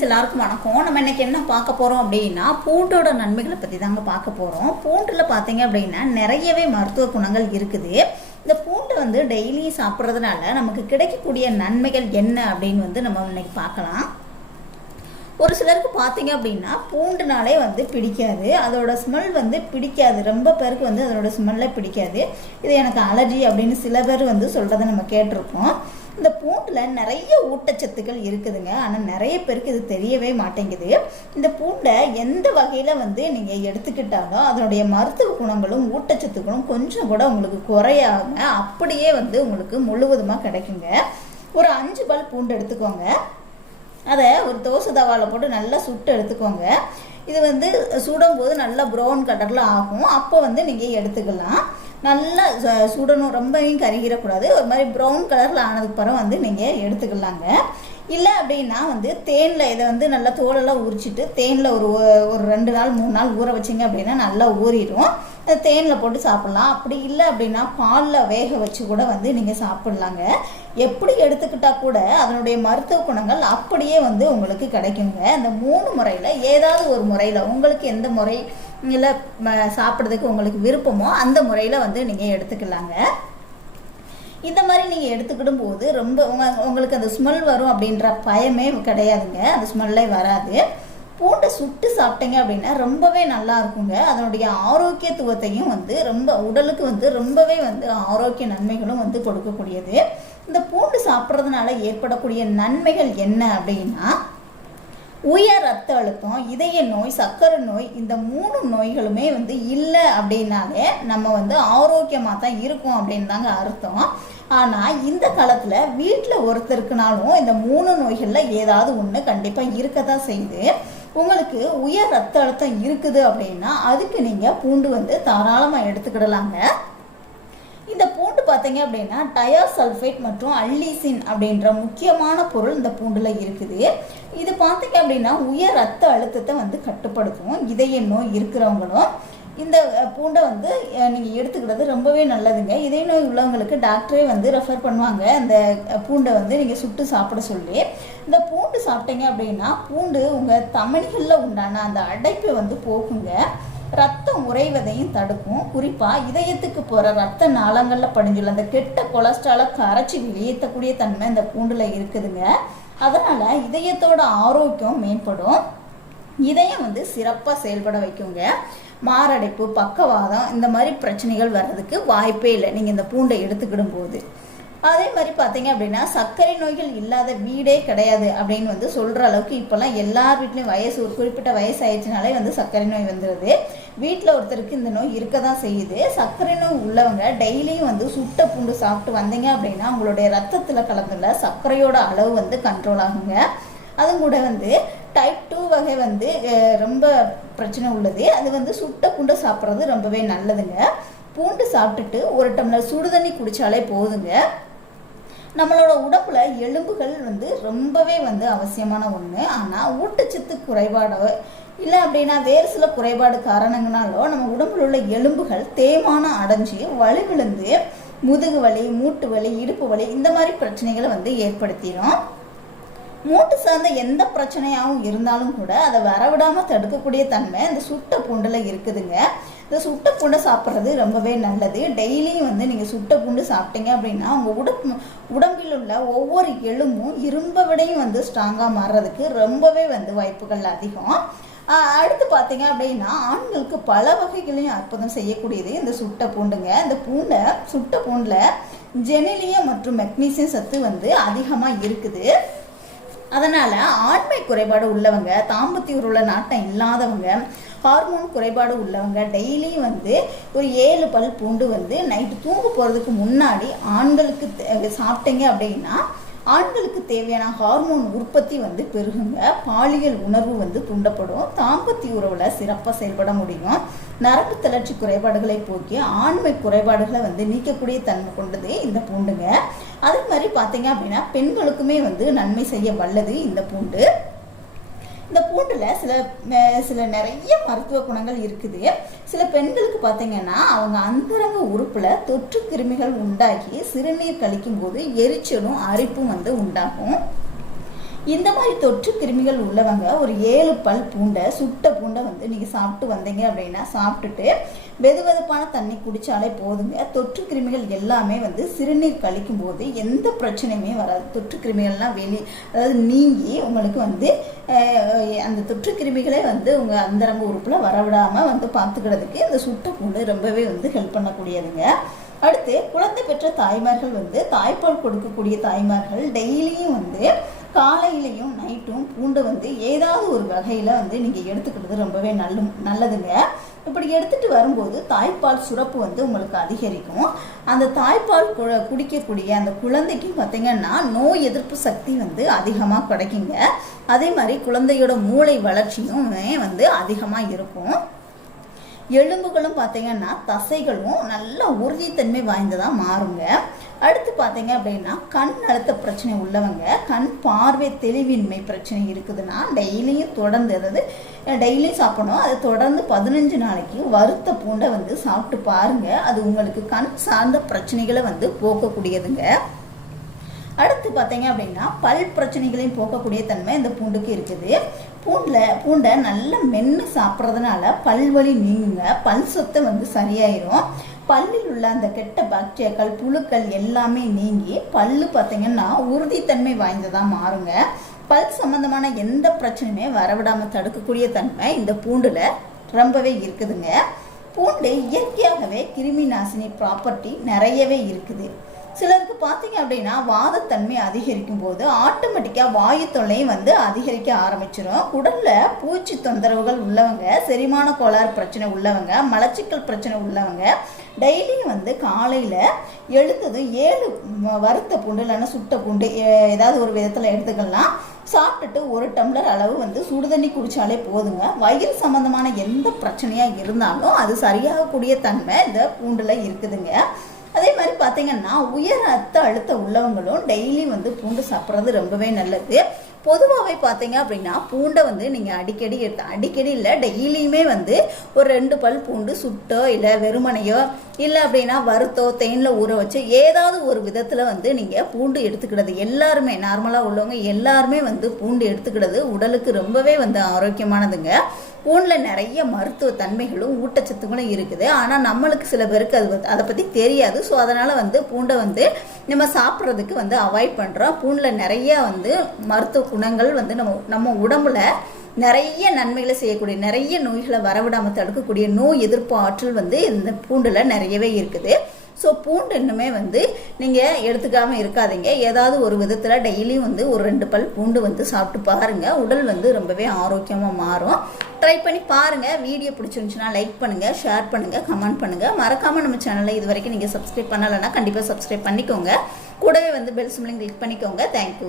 Friends எல்லாருக்கும் வணக்கம். நம்ம இன்னைக்கு என்ன பார்க்க போகிறோம் அப்படின்னா பூண்டோட நன்மைகளை பற்றி தாங்க பார்க்க போகிறோம் பூண்டில் பார்த்தீங்க அப்படின்னா நிறையவே மருத்துவ குணங்கள் இருக்குது. இந்த பூண்டை வந்து டெய்லி சாப்பிட்றதுனால நமக்கு கிடைக்கக்கூடிய நன்மைகள் என்ன அப்படின்னு வந்து நம்ம இன்னைக்கு பார்க்கலாம். ஒரு சிலருக்கு பார்த்தீங்க அப்படின்னா பூண்டுனாலே வந்து பிடிக்காது. அதோட ஸ்மெல் வந்து பிடிக்காது. ரொம்ப பேருக்கு வந்து அதோட ஸ்மெல்லே பிடிக்காது. இது எனக்கு அலர்ஜி அப்படின்னு சில பேர் வந்து சொல்கிறத நம்ம கேட்டிருக்கோம் இந்த பூண்டில் நிறைய ஊட்டச்சத்துக்கள் இருக்குதுங்க. ஆனால் நிறைய பேருக்கு இது தெரியவே மாட்டேங்குது. இந்த பூண்டை எந்த வகையில் வந்து நீங்கள் எடுத்துக்கிட்டாலும் அதனுடைய மருத்துவ குணங்களும் ஊட்டச்சத்துக்களும் கொஞ்சம் கூட உங்களுக்கு குறையாம அப்படியே வந்து உங்களுக்கு முழுவதுமாக கிடைக்குங்க. ஒரு அஞ்சு பல் பூண்டு எடுத்துக்கோங்க. அதை ஒரு தோசை தவாவில் போட்டு நல்லா சுட்டு எடுத்துக்கோங்க. இது வந்து சுடும்போது நல்லா ப்ரௌன் கலரில் ஆகும். அப்போ வந்து நீங்கள் எடுத்துக்கலாம். நல்லா சு- சுடணும். ரொம்பவும் கருகிடக்கூடாது. ஒரு மாதிரி ப்ரௌன் கலரில் ஆனதுக்கு பிறகு வந்து நீங்கள் எடுத்துக்கலாங்க. இல்லை அப்படின்னா வந்து தேனில் இதை வந்து நல்லா தோலெல்லாம் உரிச்சிட்டு தேனில் ஒரு ஒரு ரெண்டு நாள் மூணு நாள் ஊற வச்சிங்க அப்படின்னா நல்லா ஊறிடும். தேனில் போட்டு சாப்பிட்லாம். அப்படி இல்லை அப்படின்னா பாலில் வேக வச்சு கூட வந்து நீங்கள் சாப்பிட்லாங்க. எப்படி எடுத்துக்கிட்டா கூட அதனுடைய மருத்துவ குணங்கள் அப்படியே வந்து உங்களுக்கு கிடைக்குங்க. அந்த மூணு முறையில் ஏதாவது ஒரு முறையில் உங்களுக்கு எந்த முறை இல்லை சாப்பிட்றதுக்கு உங்களுக்கு விருப்பமோ அந்த முறையில் வந்து நீங்கள் எடுத்துக்கலாங்க. இந்த மாதிரி நீங்கள் எடுத்துக்கிடும் போது ரொம்ப உங்களுக்கு அந்த ஸ்மெல் வரும் அப்படின்ற பயமே கிடையாதுங்க. அந்த ஸ்மெல்லே வராது. பூண்டை சுட்டு சாப்பிட்டீங்க அப்படின்னா ரொம்பவே நல்லா இருக்குங்க. அதனுடைய ஆரோக்கியத்துவத்தையும் வந்து ரொம்ப உடலுக்கு வந்து ரொம்பவே வந்து ஆரோக்கிய நன்மைகளும் வந்து கொடுக்கக்கூடியது. இந்த பூண்டு சாப்பிட்றதுனால ஏற்படக்கூடிய நன்மைகள் என்ன அப்படின்னா உயர் ரத்த அழுத்தம் இதய நோய் சர்க்கரை நோய் இந்த மூணு நோய்களுமே வந்து இல்லை அப்படின்னாலே நம்ம வந்து ஆரோக்கியமாக தான் இருக்கும் அப்படின்னு தாங்க அர்த்தம். ஆனால் இந்த காலத்தில் வீட்டில் ஒருத்தருக்குனாலும் இந்த மூணு நோய்களில் ஏதாவது ஒன்று கண்டிப்பாக இருக்க தான் செய்யுது. உங்களுக்கு உயர் ரத்த அழுத்தம் இருக்குது அப்படின்னா அதுக்கு நீங்கள் பூண்டு வந்து தாராளமாக எடுத்துக்கிடலாங்க. இந்த பூண்டு பார்த்தீங்க அப்படின்னா டயர் சல்ஃபேட் மற்றும் அல்லீசின் அப்படின்ற முக்கியமான பொருள் இந்த பூண்டில் இருக்குது. இது பார்த்தீங்க அப்படின்னா உயர் ரத்த அழுத்தத்தை வந்து கட்டுப்படுத்தும். இதய நோய் இருக்கிறவங்களும் இந்த பூண்டை வந்து நீங்கள் எடுத்துக்கிறது ரொம்பவே நல்லதுங்க. இதய நோய் உள்ளவங்களுக்கு டாக்டரே வந்து ரெஃபர் பண்ணுவாங்க. இந்த பூண்டை வந்து நீங்கள் சுட்டு சாப்பிட சொல்லி. இந்த பூண்டு சாப்பிட்டீங்க அப்படின்னா பூண்டு உங்கள் தமணிகளில் உண்டான அந்த அடைப்பை வந்து போக்குங்க குறைவதையும் தடுக்கும். குறிப்பாக இதயத்துக்கு போகிற ரத்த நாளங்களில் படிஞ்சுள்ள அந்த கெட்ட கொலஸ்ட்ராலை கரைச்சி வெளியேற்றக்கூடிய தன்மை இந்த பூண்டில் இருக்குதுங்க. அதனால் இதயத்தோட ஆரோக்கியம் மேம்படும். இதயம் வந்து சிறப்பாக செயல்பட வைக்குங்க. மாரடைப்பு பக்கவாதம் இந்த மாதிரி பிரச்சனைகள் வர்றதுக்கு வாய்ப்பே இல்லை. நீங்கள் இந்த பூண்டை எடுத்துக்கிடும் போது அதே மாதிரி பார்த்தீங்க அப்படின்னா சர்க்கரை நோய்கள் இல்லாத வீடே கிடையாது அப்படின்னு வந்து சொல்கிற அளவுக்கு இப்போல்லாம் எல்லார் வீட்லேயும் வயசு ஒரு குறிப்பிட்ட வயசு ஆயிடுச்சுனாலே வந்து சர்க்கரை நோய் வந்துடுது வீட்டில் ஒருத்தருக்கு இந்த நோய் இருக்க தான் செய்யுது. சர்க்கரை நோய் உள்ளவங்க டெய்லியும் வந்து சுட்ட பூண்டு சாப்பிட்டு வந்தீங்க அப்படின்னா உங்களுடைய ரத்தத்தில் கலந்துள்ள சர்க்கரையோட அளவு வந்து கண்ட்ரோல் ஆகுங்க. அதுவும் கூட வந்து டைப் டூ வகை வந்து ரொம்ப பிரச்சனை உள்ளது. அது வந்து சுட்ட பூண்டை சாப்பிட்றது ரொம்பவே நல்லதுங்க. பூண்டு சாப்பிட்டுட்டு ஒரு டம்ளர் சுடுதண்ணி குடித்தாலே போதுங்க. நம்மளோட உடம்புல எலும்புகள் வந்து ரொம்பவே வந்து அவசியமான ஒன்று ஆனால் ஊட்டச்சத்து குறைபாடோ இல்லை அப்படின்னா வேறு சில குறைபாடு காரணங்கனாலோ நம்ம உடம்புல உள்ள எலும்புகள் தேய்மானம் அடைஞ்சு வலுவிழுந்து முதுகு வலி மூட்டு வலி இடுப்பு வலி இந்த மாதிரி பிரச்சனைகளை வந்து ஏற்படுத்திடும் மூட்டு சார்ந்த எந்த பிரச்சனையாகவும் இருந்தாலும் கூட அதை வரவிடாமல் தடுக்கக்கூடிய தன்மை இந்த சுட்ட பூண்டில் இருக்குதுங்க. இந்த சுட்ட பூண்டை சாப்பிட்றது ரொம்பவே நல்லது. டெய்லியும் வந்து நீங்கள் சுட்ட பூண்டு சாப்பிட்டீங்க அப்படின்னா உங்கள் உடம்பு உடம்பில் உள்ள ஒவ்வொரு எலும்பும் இரும்பை விடையும் வந்து ஸ்ட்ராங்காக மாறுறதுக்கு ரொம்பவே வந்து வாய்ப்புகள் அதிகம். அடுத்து பார்த்தீங்க அப்படின்னா ஆண்களுக்கு பல வகைகளையும் அற்புதம் செய்யக்கூடியது இந்த சுட்ட பூண்டுங்க. இந்த பூண்டை சுட்ட பூண்டில் ஜெனிலியம் மற்றும் மெக்னீசியம் சத்து வந்து அதிகமாக இருக்குது. அதனால் ஆண்மை குறைபாடு உள்ளவங்க தாம்பத்தியூர் உள்ள நாட்டம் இல்லாதவங்க ஹார்மோன் குறைபாடு உள்ளவங்க டெய்லி வந்து ஒரு ஏழு பல் பூண்டு வந்து நைட்டு தூங்க போகிறதுக்கு முன்னாடி ஆண்களுக்கு தே- சாப்பிட்டீங்க அப்படின்னா ஆண்களுக்கு தேவையான ஹார்மோன் உற்பத்தி வந்து பெருகுங்க. பாலியல் உணர்வு வந்து தூண்டப்படும். தாம்பத்திய உறவில் சிறப்பாக செயல்பட முடியும். நரம்பு தளர்ச்சி குறைபாடுகளை போக்கி ஆண்மை குறைபாடுகளை வந்து நீக்கக்கூடிய தன்மை கொண்டது இந்த பூண்டுங்க. அதே மாதிரி பார்த்தீங்க அப்படின்னா பெண்களுக்குமே வந்து நன்மை செய்ய வல்லது இந்த பூண்டு. இந்த பூண்டில் சில சில நிறைய மருத்துவ குணங்கள் இருக்குது. சில பெண்களுக்கு பார்த்தீங்கன்னா அவங்க அந்தரங்க உறுப்பில் தொற்று கிருமிகள் உண்டாகி சிறுநீர் கழிக்கும் போது எரிச்சலும் அரிப்பும் வந்து உண்டாகும். இந்த மாதிரி தொற்று கிருமிகள் உள்ளவங்க ஒரு ஏழு பல் பூண்டை சுட்ட பூண்டை வந்து நீங்கள் சாப்பிட்டு வந்தீங்க அப்படின்னா சாப்பிட்டுட்டு வெது வெதுப்பான தண்ணி குடித்தாலே போதுங்க. தொற்று கிருமிகள் எல்லாமே வந்து சிறுநீர் கழிக்கும் போது எந்த பிரச்சனையுமே வராது. தொற்று கிருமிகள்லாம் வெளி அதாவது நீங்கி உங்களுக்கு வந்து அந்த தொற்று கிருமிகளே வந்து உங்கள் அந்தரங்க உறுப்பில் வரவிடாமல் வந்து பார்த்துக்கிறதுக்கு இந்த சுட்ட பூண்டு ரொம்பவே வந்து ஹெல்ப் பண்ணக்கூடியதுங்க. அடுத்து குழந்தை பெற்ற தாய்மார்கள் வந்து தாய்ப்பால் கொடுக்கக்கூடிய தாய்மார்கள் டெய்லியும் வந்து காலையிலையும் நைட்டும் பூண்டை வந்து ஏதாவது ஒரு வகையில் வந்து நீங்கள் எடுத்துக்கிறது ரொம்பவே நல்ல நல்லதுங்க. இப்படி எடுத்துகிட்டு வரும்போது தாய்ப்பால் சுரப்பு வந்து உங்களுக்கு அதிகரிக்கும். அந்த தாய்ப்பால் கு குடிக்கக்கூடிய அந்த குழந்தைக்கும் பார்த்தீங்கன்னா நோய் எதிர்ப்பு சக்தி வந்து அதிகமாக கிடைக்குங்க. அதே மாதிரி குழந்தையோட மூளை வளர்ச்சியும் வந்து அதிகமாக இருக்கும். எலும்புகளும் பார்த்தீங்கன்னா தசைகளும் நல்லா உறுதித்தன்மை வாய்ந்ததாக மாறுங்க. அடுத்து பார்த்தீங்க அப்படின்னா கண் அழுத்த பிரச்சனை உள்ளவங்க கண் பார்வை தெளிவின்மை பிரச்சனை இருக்குதுன்னா டெய்லியும் தொடர்ந்து அதாவது டெய்லியும் சாப்பிடணும். அதை தொடர்ந்து பதினஞ்சு நாளைக்கு வறுத்த பூண்டை வந்து சாப்பிட்டு பாருங்க. அது உங்களுக்கு கண் சார்ந்த பிரச்சனைகளை வந்து போக்கக்கூடியதுங்க. அடுத்து பார்த்தீங்க அப்படின்னா பல் பிரச்சனைகளையும் போக்கக்கூடிய தன்மை இந்த பூண்டுக்கு இருக்குது. பூண்டில் பூண்டை நல்லா மென்று சாப்பிட்றதுனால பல்வலி நீங்குங்க. பல் சொத்தை வந்து சரியாயிரும். பல்லில் உள்ள அந்த கெட்ட பாக்டீரியாக்கள் புழுக்கள் எல்லாமே நீங்கி பல்லு பார்த்தீங்கன்னா உறுதித்தன்மை வாய்ந்ததாக மாறுங்க. பல் சம்மந்தமான எந்த பிரச்சனையுமே வரவிடாமல் தடுக்கக்கூடிய தன்மை இந்த பூண்டில் ரொம்பவே இருக்குதுங்க. பூண்டு இயற்கையாகவே கிருமி நாசினி ப்ராப்பர்ட்டி நிறையவே இருக்குது. சிலருக்கு பார்த்தீங்க அப்படின்னா வாதத்தன்மை அதிகரிக்கும் போது ஆட்டோமேட்டிக்காக வாயு தொல்லையும் வந்து அதிகரிக்க ஆரம்பிச்சிடும் உடலில் பூச்சி தொந்தரவுகள் உள்ளவங்க செரிமான கோளாறு பிரச்சனை உள்ளவங்க மலச்சிக்கல் பிரச்சனை உள்ளவங்க டெய்லியும் வந்து காலையில் எழுந்ததும் ஏழு வறுத்த பூண்டு இல்லைன்னா சுட்ட பூண்டு ஏதாவது ஒரு விதத்தில் எடுத்துக்கலாம். சாப்பிட்டுட்டு ஒரு டம்ளர் அளவு வந்து சுடுதண்ணி குடித்தாலே போதுங்க. வயிறு சம்மந்தமான எந்த பிரச்சனையாக இருந்தாலும் அது சரியாகக்கூடிய தன்மை இந்த பூண்டில் இருக்குதுங்க. அதே மாதிரி பார்த்தீங்கன்னா உயர் ரத்த அழுத்த உள்ளவங்களும் டெய்லி வந்து பூண்டு சாப்பிட்றது ரொம்பவே நல்லது. பொதுவாகவே பார்த்தீங்க அப்படின்னா பூண்டை வந்து நீங்கள் அடிக்கடி எடுத்து அடிக்கடி இல்லை டெய்லியுமே வந்து ஒரு ரெண்டு பல் பூண்டு சுட்டோ இல்லை வெறுமனையோ இல்லை அப்படின்னா வறுத்தோ தேனில் ஊற வச்சு ஏதாவது ஒரு விதத்தில் வந்து நீங்கள் பூண்டு எடுத்துக்கிறது. எல்லாருமே நார்மலாக உள்ளவங்க எல்லாருமே வந்து பூண்டு எடுத்துக்கிறது உடலுக்கு ரொம்பவே வந்து ஆரோக்கியமானதுங்க. பூண்டில் நிறைய மருத்துவ தன்மைகளும் ஊட்டச்சத்துகளும் இருக்குது. ஆனால் நம்மளுக்கு சில பேருக்கு அது அதை பற்றி தெரியாது. ஸோ அதனால் வந்து பூண்டை வந்து நம்ம சாப்பிட்றதுக்கு வந்து அவாய்ட் பண்ணுறோம் பூண்டில் நிறைய வந்து மருத்துவ குணங்கள் வந்து நம்ம நம்ம உடம்புல நிறைய நன்மைகளை செய்யக்கூடிய நிறைய நோய்களை வரவிடாமல் தடுக்கக்கூடிய நோய் எதிர்ப்பு ஆற்றல் வந்து இந்த பூண்டில் நிறையவே இருக்குது. ஸோ பூண்டு இன்னுமே வந்து நீங்கள் எடுத்துக்காமல் இருக்காதீங்க. ஏதாவது ஒரு விதத்தில் டெய்லியும் வந்து ஒரு ரெண்டு பல் பூண்டு வந்து சாப்பிட்டு பாருங்கள் உடல் வந்து ரொம்பவே ஆரோக்கியமாக மாறும். ட்ரை பண்ணி பாருங்கள் வீடியோ பிடிச்சிருந்துச்சுன்னா லைக் பண்ணுங்கள் ஷேர் பண்ணுங்கள் கமெண்ட் பண்ணுங்கள் மறக்காமல் நம்ம சேனலை இது வரைக்கும் நீங்கள் சப்ஸ்கிரைப் பண்ணலைன்னா கண்டிப்பாக சப்ஸ்கிரைப் பண்ணிக்கோங்க. கூடவே வந்து பெல் சிம்லிங் கிளிக் பண்ணிக்கோங்க. Thank you